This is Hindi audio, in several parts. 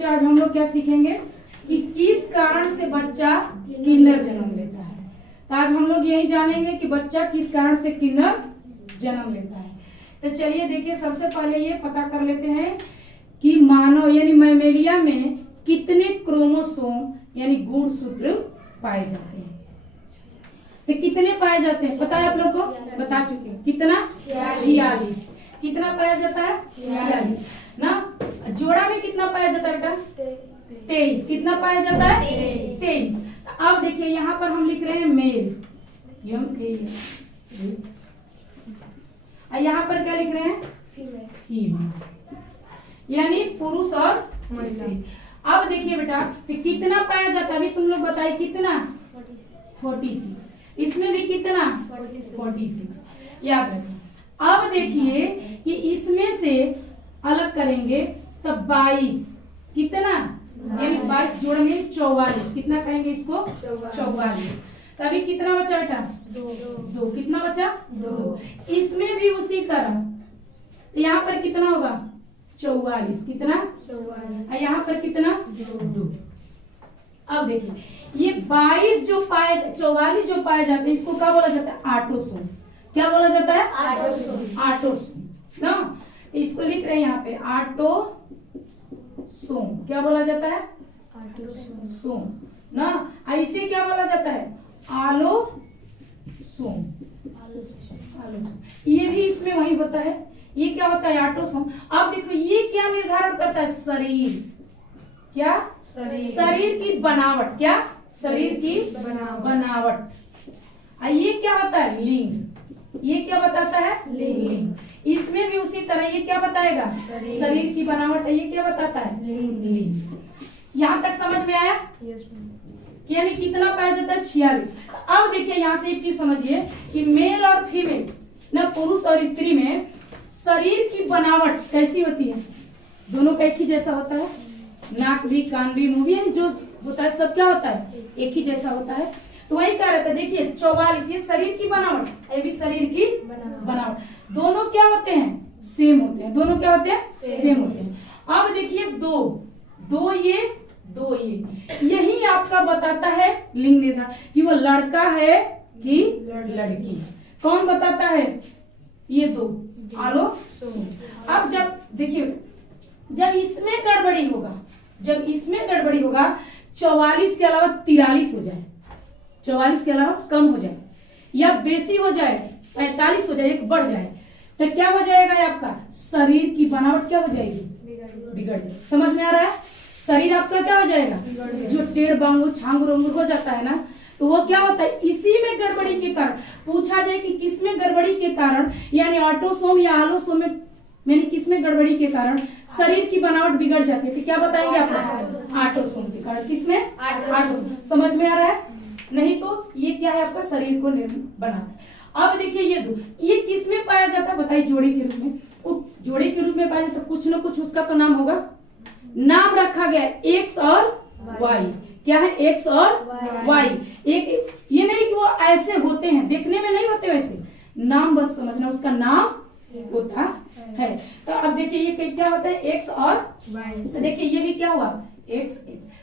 बच्चे आज हम लोग क्या सीखेंगे कि किस कारण से बच्चा किन्नर जन्म लेता है। तो आज हम लोग यही जानेंगे कि बच्चा किस कारण से किन्नर जन्म लेता है। तो चलिए देखिए, सबसे पहले ये पता कर लेते हैं कि मानव यानी मैमेलिया में कितने क्रोमोसोम यानी गुणसूत्र पाए जाते हैं। तो कितने पाए जाते हैं पता है आप लोग को? बता चुके हैं। कितना? 46। कितना पाया जाता है? 46 ना। जोड़ा में कितना पाया जाता है बेटा? 23। कितना पाया जाता है? 23। अब देखिए यहाँ पर हम लिख रहे हैं मेल, यहाँ पर क्या लिख रहे हैं? फीमेल, यानी पुरुष और स्त्री। अब देखिए बेटा कि कितना पाया जाता है, अभी तुम लोग बताइए कितना? 46। इसमें भी कितना? 46। याद रखो। अब देखिए कि इसमें से अलग करेंगे तो 22। कितना? यानी 22 जोड़ में 44। कितना कहेंगे इसको? 44। तभी कितना बचा बेटा? 2। कितना बचा? 2। इसमें भी उसी तरह, तो यहाँ पर कितना होगा? 44। कितना? 44। यहाँ पर कितना? 2। अब देखिए ये 22 जो पाए 44 जो पाए जाते हैं इसको क्या बोला जाता है? आटोसोम। क्या बोला जाता है? आटोसोम ना। इसको लिख रहे हैं यहाँ पे आटोसोम। क्या बोला जाता है? आटोसोम ना। ऐसे क्या बोला जाता है? आलोसोम। ये भी इसमें वही होता है। ये क्या होता है? आटोसोम। अब देखो ये क्या निर्धारण करता है? शरीर। क्या? शरीर की बनावट। क्या? शरीर की बनावट। ये क्या होता है? लिंग। ये क्या बताता है? लिंग। इसमें भी उसी तरह ये क्या बताएगा? शरीर की बनावट है। ये क्या बताता है? लिंग। यहाँ तक समझ में आया? यानी कितना पाया जाता है? 46। अब देखिए यहाँ से एक चीज समझिए कि मेल और फीमेल ना, पुरुष और स्त्री में शरीर की बनावट कैसी होती है? दोनों का एक ही जैसा होता है। नाक भी, कान भी, मुंह भी, यानी जो होता है सब क्या होता है? एक ही जैसा होता है। तो वही कह रहे थे, देखिए 44 ये शरीर की बनावट, ये भी शरीर की बनावट। दोनों क्या होते हैं? सेम होते हैं। दोनों क्या होते हैं? सेम होते हैं। अब देखिए 2 ये 2 ये, यही आपका बताता है लिंग निर्धारण कि वो लड़का है कि लड़की। कौन बताता है? ये 2 आलो। अब जब देखिए जब इसमें गड़बड़ी होगा, 44 के अलावा 43 हो जाए, 44 के अलावा कम हो जाए या बेसी हो जाए, 45 हो जाए, एक बढ़ जाए, तो क्या हो जाएगा? आपका शरीर की बनावट क्या हो जाएगी? बिगड़ जाएगी। समझ में आ रहा है? शरीर आपका क्या हो जाएगा? जो टेढ़ बांगुर छांगुर हो जाता है ना, तो वो क्या होता है? इसी में गड़बड़ी के कारण पूछा जाए कि किसमें गड़बड़ी के कारण, यानी ऑटोसोम या आलोसोम में, यानी किसमें गड़बड़ी के कारण शरीर की बनावट बिगड़ जाती है, तो क्या बताएंगे आप? आटोसोम के कारण। किसमें? आटोसोम। समझ में आ रहा है? नहीं तो ये क्या है? आपका शरीर को बनाता है। अब देखिए ये 2 ये किसमें पाया जाता है? बताइए। जोड़ी के रूप में। जोड़ी के रूप में पाया जाता है, कुछ न कुछ उसका तो नाम होगा। नाम रखा गया एक्स और वाई। क्या है? एक्स और वाई। एक ये नहीं कि वो ऐसे होते हैं, देखने में नहीं होते वैसे, नाम बस समझना, उसका नाम होता है। तो अब देखिए ये क्या होता है? एक्स और वाई। तो देखिए ये भी क्या हुआ? एक्स।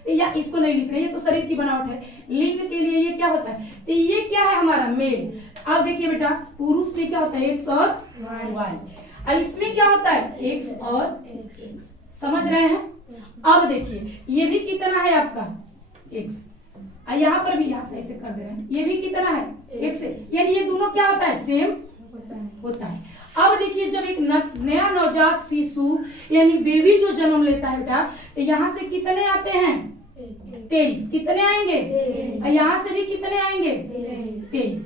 या इसको नहीं लिख रहे, ये तो शरीर की बनावट है। लिंग के लिए ये क्या होता है? तो ये क्या है? हमारा मेल। अब देखिए बेटा पुरुष में क्या होता है? एक्स और वाई। और इसमें क्या होता है? एक्स और एक्स। समझ रहे हैं? अब देखिए ये भी कितना है आपका? एक्स। यहाँ पर भी यहाँ से ऐसे कर दे रहे हैं, ये भी कितना है? एक्स। यानी ये दोनों क्या होता है? सेम होता है। अब देखिए जब एक नया नवजात शिशु यानी बेबी जो जन्म लेता है बेटा, तो यहाँ से कितने आते हैं? 23। कितने आएंगे? यहाँ से भी कितने आएंगे? 23।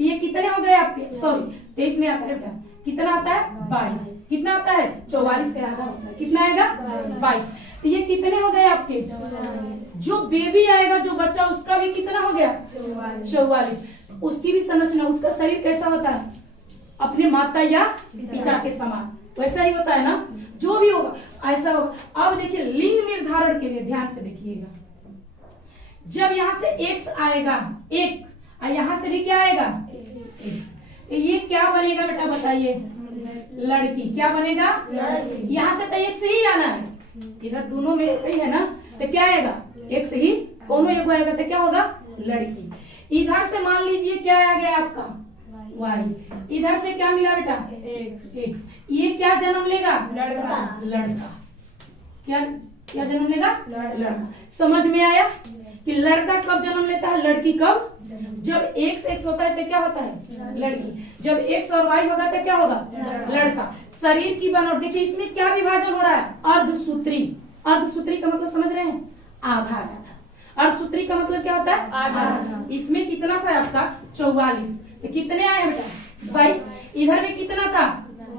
ये कितने हो गए आपके? सॉरी 23 में आता है बेटा, कितना आता है? 22। कितना आता है? 44 के आधा होता है। कितना आएगा? 22। तो ये कितने हो गए आपके? जो बेबी आएगा, जो बच्चा, उसका भी कितना हो गया? 44। उसकी भी संरचना, उसका शरीर कैसा होता है? अपने माता या पिता के समान वैसा ही होता है ना। जो भी होगा ऐसा होगा। अब देखिए लिंग निर्धारण के लिए ध्यान से देखिएगा, जब यहाँ से एक्स आएगा, एक, और यहाँ से भी क्या आएगा? एक्स, तो ये क्या बनेगा बेटा? बताइए। लड़की। क्या बनेगा? लड़की। यहाँ से तो एक्स ही आना है, इधर दोनों में एक ही है ना, तो क्या आएगा, एक से ही दोनों एक आएगा, तो क्या होगा, लड़की। इधर से मान लीजिए क्या आ गया आपका y, इधर से क्या मिला बेटा, x। ये क्या जन्म लेगा, लड़का। क्या जन्म लेगा, लड़का। समझ में आया कि लड़का कब जन्म लेता है, लड़की कब, जब x होता है तो क्या होता है, लड़की। जब x और y होगा तो क्या होगा, लड़का। शरीर की बनावट देखिए, इसमें क्या विभाजन हो रहा है, अर्धसूत्री। अर्धसूत्री का मतलब समझ रहे हैं, आधा आधा। अर्धसूत्री का मतलब क्या होता है, आधा। इसमें कितना था आपका 44, तो कितने आए बेटा 22। इधर भी कितना था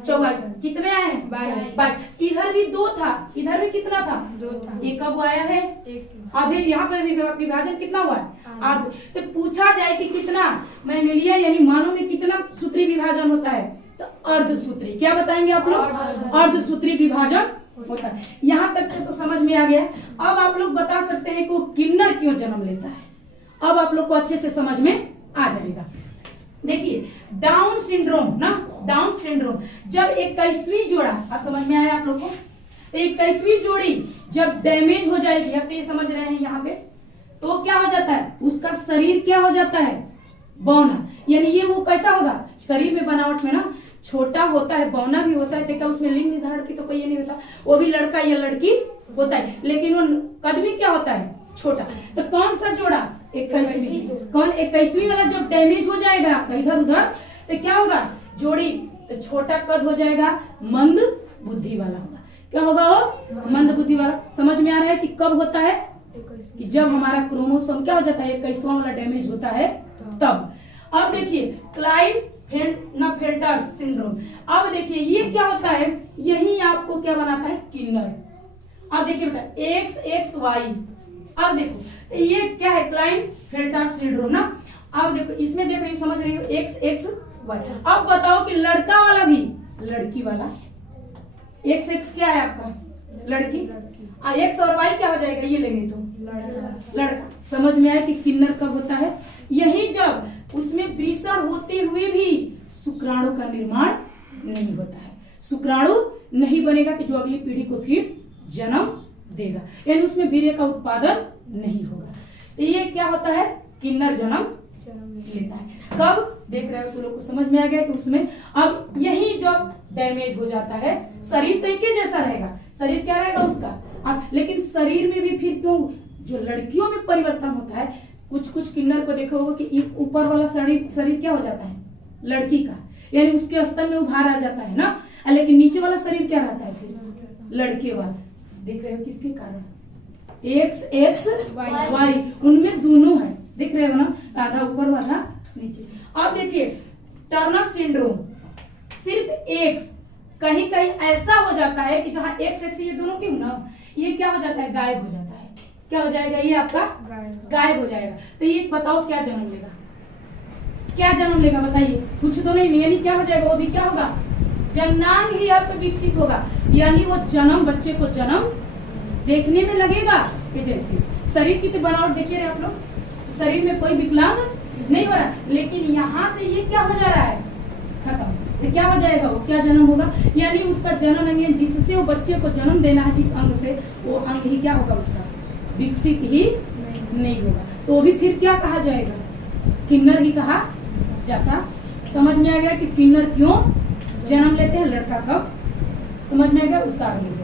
44, कितने आए हैं 22। इधर भी 2 था, इधर भी कितना था 2 था। ये कब आया है, आधे। यहाँ पे विभाजन कितना हुआ है, अर्ध। तो पूछा जाए कि कितना मैमेलिया यानी मानव में कितना सूत्री विभाजन होता है, तो अर्धसूत्री। क्या बताएंगे आप लोग, अर्धसूत्री विभाजन होता है। यहाँ तक तो समझ में आ गया। अब आप लोग बता सकते हैं कि वो किन्नर क्यों जन्म लेता है। अब आप लोग को अच्छे से समझ में आ जाएगा। देखिए डाउन सिंड्रोम ना, डाउन सिंड्रोम जब 21वीं जोड़ा, आप समझ में आया आप लोग को, 21वीं जोड़ी जब डैमेज हो जाएगी, अब तो ये समझ रहे हैं यहाँ पे, तो क्या हो जाता है, उसका शरीर क्या हो जाता है, बौना। यानी ये वो कैसा होगा, शरीर में बनावट में ना छोटा होता है, बौना भी होता है, तो क्या उसमें लिंग निर्धारण की तो कोई ये नहीं होता, वो भी लड़का या लड़की होता है, लेकिन वो कद में क्या होता है, छोटा। तो कौन सा जोड़ा, 21वीं। कौन 21वीं वाला जब डैमेज हो जाएगा आपका इधर उधर, तो क्या होगा, जोड़ी तो छोटा कद हो जाएगा, मंद बुद्धि वाला होगा। क्या होगा वो, मंद बुद्धि वाला। समझ में आ रहा है कि कब होता है, कि जब हमारा क्रोमोसोम क्या हो जाता है, 21वां वाला डैमेज होता है तब। अब देखिए क्लाइनफेल्टर सिंड्रोम। अब देखिए ये क्या होता है, यही आपको क्या बनाता है, किन्नर। अब देखिए बेटा XXY। अब देखो ये क्या है, क्लाइनफेल्टर सिंड्रोम ना। अब देखो इसमें देख रही हो, समझ रही हो, XXY। अब बताओ कि लड़का वाला भी लड़की वाला, XX क्या है आपका, लड़की, X और Y क्या हो जाएगा, ये लेंगे तो लड़का। समझ में आया कि किन्नर कब होता है, यही जब उसमें वृषण होते हुए भी शुक्राणु का निर्माण नहीं होता है, शुक्राणु नहीं बनेगा कि जो अगली पीढ़ी को फिर जन्म देगा, यानी उसमें वीर्य का उत्पादन नहीं होगा। तो ये क्या होता है, किन्नर जन्म लेता है। कब, देख रहे हो तो लोग को समझ में आ गया कि उसमें अब यही जब डैमेज हो जाता है, शरीर तो एक ही जैसा रहेगा, शरीर क्या रहेगा उसका, अब लेकिन शरीर में भी फिर क्यों जो लड़कियों में परिवर्तन होता है, कुछ कुछ किन्नर को देखा होगा कि ऊपर वाला शरीर क्या हो जाता है, लड़की का, यानी उसके स्तन में उभार आ जाता है ना, लेकिन नीचे वाला शरीर क्या रहता है फिर लड़के वाला। देख रहे हो किसके कारण, XXY, उनमें दोनों है, देख रहे हो ना, आधा ऊपर वाला नीचे। अब देखिए टर्नर सिंड्रोम, सिर्फ X, कहीं कहीं ऐसा हो जाता है कि जहां XX ये दोनों क्यों ना, ये क्या हो जाता है, गायब हो जाता है। क्या हो जाएगा, ये आपका गायब हो जाएगा। तो ये बताओ क्या जन्म लेगा, क्या जन्म लेगा बताइए, कुछ तो नहीं, यानी क्या हो जाएगा, वो भी क्या होगा, जननांग ही अल्प विकसित होगा, यानी वो जन्म, बच्चे को जन्म देखने में लगेगा कि जैसे शरीर की तो बनावट देखिए आप लोग, शरीर में कोई विकलांग नहीं हो रहा, लेकिन यहाँ से ये क्या हो जा रहा है, खत्म। तो क्या हो जाएगा, वो क्या जन्म होगा, यानी उसका जन्म अंग जिससे वो बच्चे को जन्म देना है, जिस अंग से, वो अंग ही क्या होगा, उसका विकसित ही नहीं होगा, तो वो भी फिर क्या कहा जाएगा, किन्नर ही कहा जाता। समझ में आ गया कि किन्नर क्यों जन्म लेते हैं, लड़का कब, समझ में आ गया, उतार लीजिए।